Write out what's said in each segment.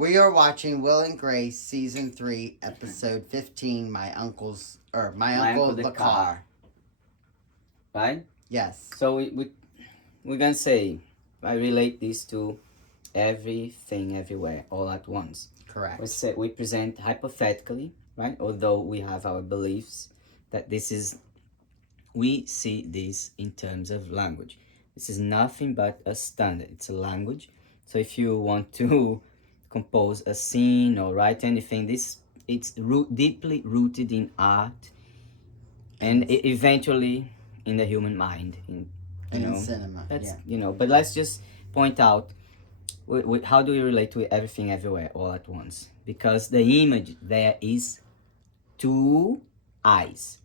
We are watching Will and Grace season 3, episode 15. My uncle the car. Right? Yes. So we're gonna say I relate this to everything, everywhere, all at once. Correct. We present hypothetically, right? Although we have our beliefs that we see this in terms of language. This is nothing but a standard. It's a language. So if you want to compose a scene or write anything, it's deeply rooted in art and eventually in the human mind. In cinema. But let's just point out how do we relate to everything everywhere all at once? Because the image there is two eyes,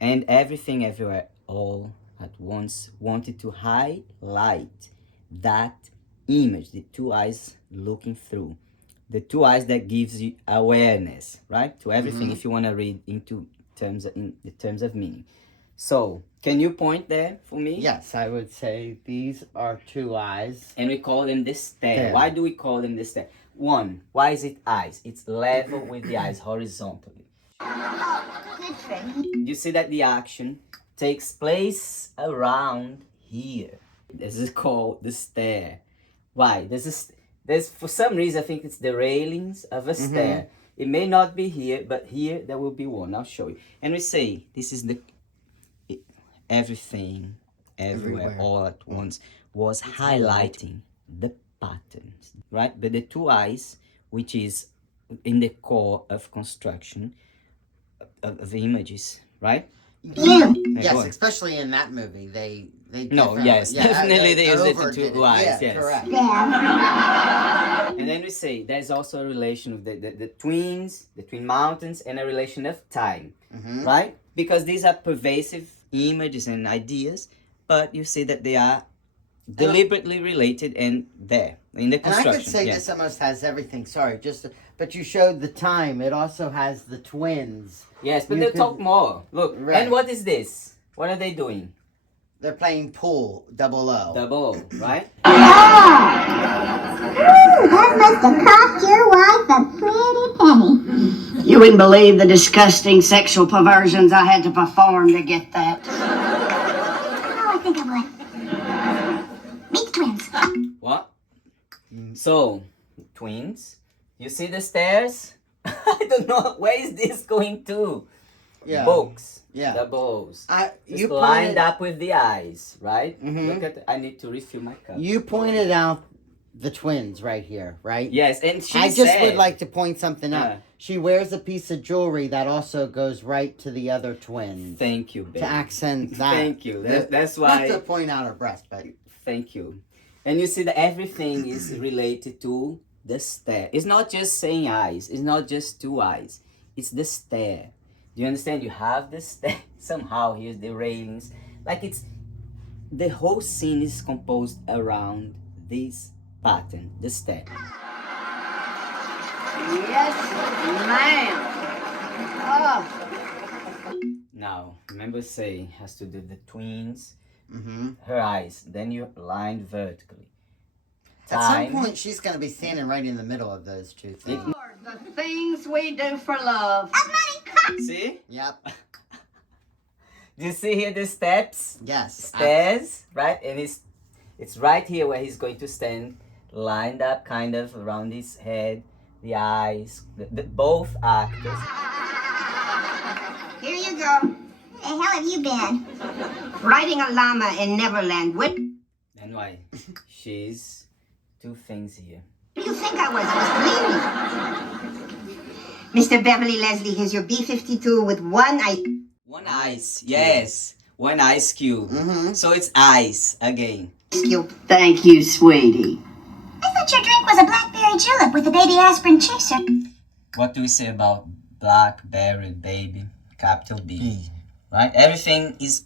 and everything everywhere all at once wanted to highlight that image, the two eyes looking through, the two eyes that gives you awareness, right, to everything. If you want to read into in the terms of meaning. So can you point there for me? Yes, I would say these are two eyes. And we call them the stare. Why do we call them the stare? One, why is it eyes? It's level with the eyes horizontally. You see that the action takes place around here. This is called the stare. Why? There's for some reason I think it's the railings of a stair. It may not be here, but here there will be one. I'll show you. And we say this is everything, everywhere, all at once, was highlighting the patterns, right? But the two eyes, which is in the core of construction of images, right? Yes, especially in that movie, they definitely they use it to two eyes. Yes, correct. And then we say there's also a relation of the twins, the twin mountains, and a relation of time, right? Because these are pervasive images and ideas, but you see that they are deliberately related and there in the construction. And I could say this almost has everything. Sorry, but you showed the time. It also has the twins. Yes, but they'll talk more. Look, and what is this? What are they doing? They're playing pool, double O. Double O, right? That must have cost your wife a pretty penny. You wouldn't believe the disgusting sexual perversions I had to perform to get that. Oh, I think I would. Meet the twins. What? So, twins? You see the stairs? I don't know. Where is this going to? Yeah. Books. Yeah. The bows. You lined up with the eyes, right? Look at. I need to refill my cup. You pointed out the twins right here, right? Yes, and I would like to point something out. She wears a piece of jewelry that also goes right to the other twins. Thank you, baby. To accent that. Thank you. That's why. Not to point out her breast, but. Thank you. And you see that everything is related to the stare. It's not just saying eyes. It's not just two eyes. It's the stare. Do you understand? You have the stare. Somehow here's the railings. Like the whole scene is composed around this pattern, the stare. Yes, ma'am. Oh. Now, remember say has to do the twins. Her eyes. Then you line vertically. At some point, she's going to be standing right in the middle of those two things. The things we do for love. See? Yep. Do you see here the steps? Yes. Stairs, right? And it's right here where he's going to stand, lined up kind of around his head, the eyes, both actors. Here you go. Where the hell have you been? Riding a llama in Neverland. What? And why? She's two things here. What do you think I was? I was bleeding. Mr. Beverly Leslie, here's your B-52 with one eye. One ice, yes. One ice cube. So it's ice again. Thank you, sweetie. I thought your drink was a blackberry julep with a baby aspirin chaser. What do we say about blackberry baby? Capital B. Right? Everything is,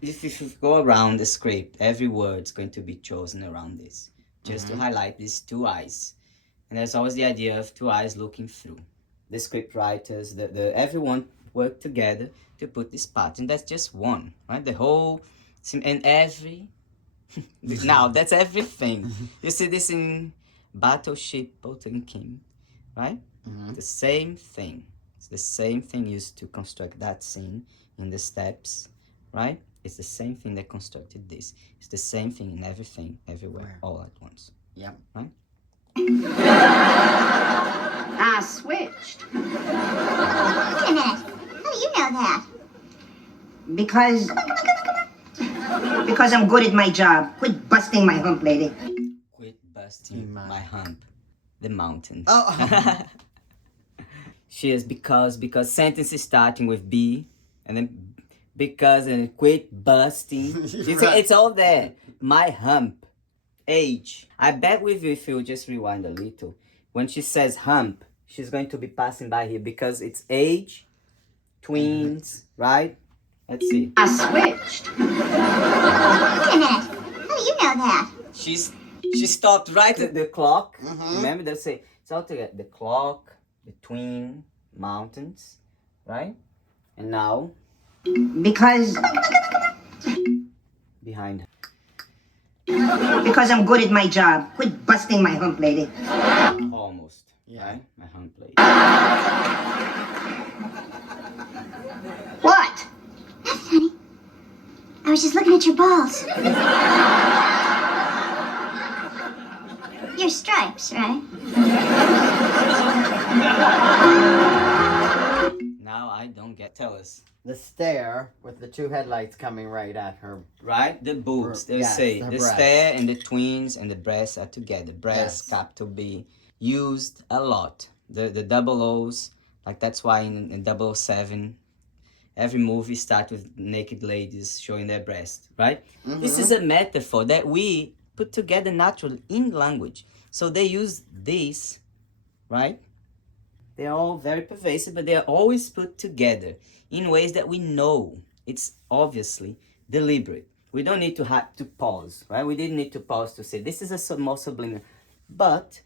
if you go around the script, every word's going to be chosen around this. Just to highlight these two eyes. And there's always the idea of two eyes looking through. The script writers, everyone worked together to put this pattern. That's just one, right? The whole, and now that's everything. You see this in Battleship Potemkin. right? The same thing. It's the same thing used to construct that scene in the steps, right? It's the same thing that constructed this. It's the same thing in everything, everywhere, all at once. Yep. Right? I switched. Wait a minute. How do you know that? Because I'm good at my job. Quit busting my hump, lady. Quit busting my hump. The mountains. Oh. She is because sentences starting with B and then because and quit busting. Right. It's all there. My hump. Age. I bet with you if you just rewind a little. When she says hump, she's going to be passing by here because it's age, twins, right? Let's see. I switched. Wait a minute. How do you know that? She stopped right at the clock. Remember they say it's all together. The clock, the twin, mountains, right? And now Because behind her. I'm good at my job. Quit busting my hump, lady. Almost. Yeah. Right? My hump plate. What? Nothing, honey. I was just looking at your balls. Your stripes, right? Now I don't get. Tell us. The stare with the two headlights coming right at her. Right? The boobs. They Yes, say the the breast. stare and the twins and the breasts are together. Breast, Yes. capital B. Used a lot. The double O's. Like that's why in 007, every movie starts with naked ladies showing their breast. Right? This is a metaphor that we put together naturally in language. So they use this, right? They're all very pervasive, but they are always put together in ways that we know it's obviously deliberate. We don't need to have to pause, right? We didn't need to pause to say this is a more subliminal, but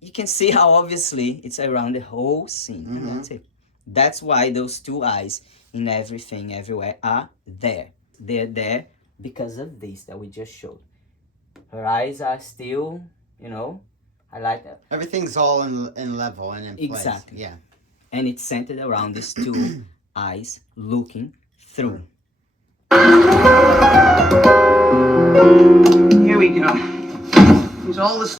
you can see how obviously it's around the whole scene. And that's it. That's why those two eyes in everything, everywhere are there. They're there because of this that we just showed. Her eyes are still, I like that. Everything's all in level and in place. Exactly. Yeah. And it's centered around these two eyes looking through. Here we go. Here's all the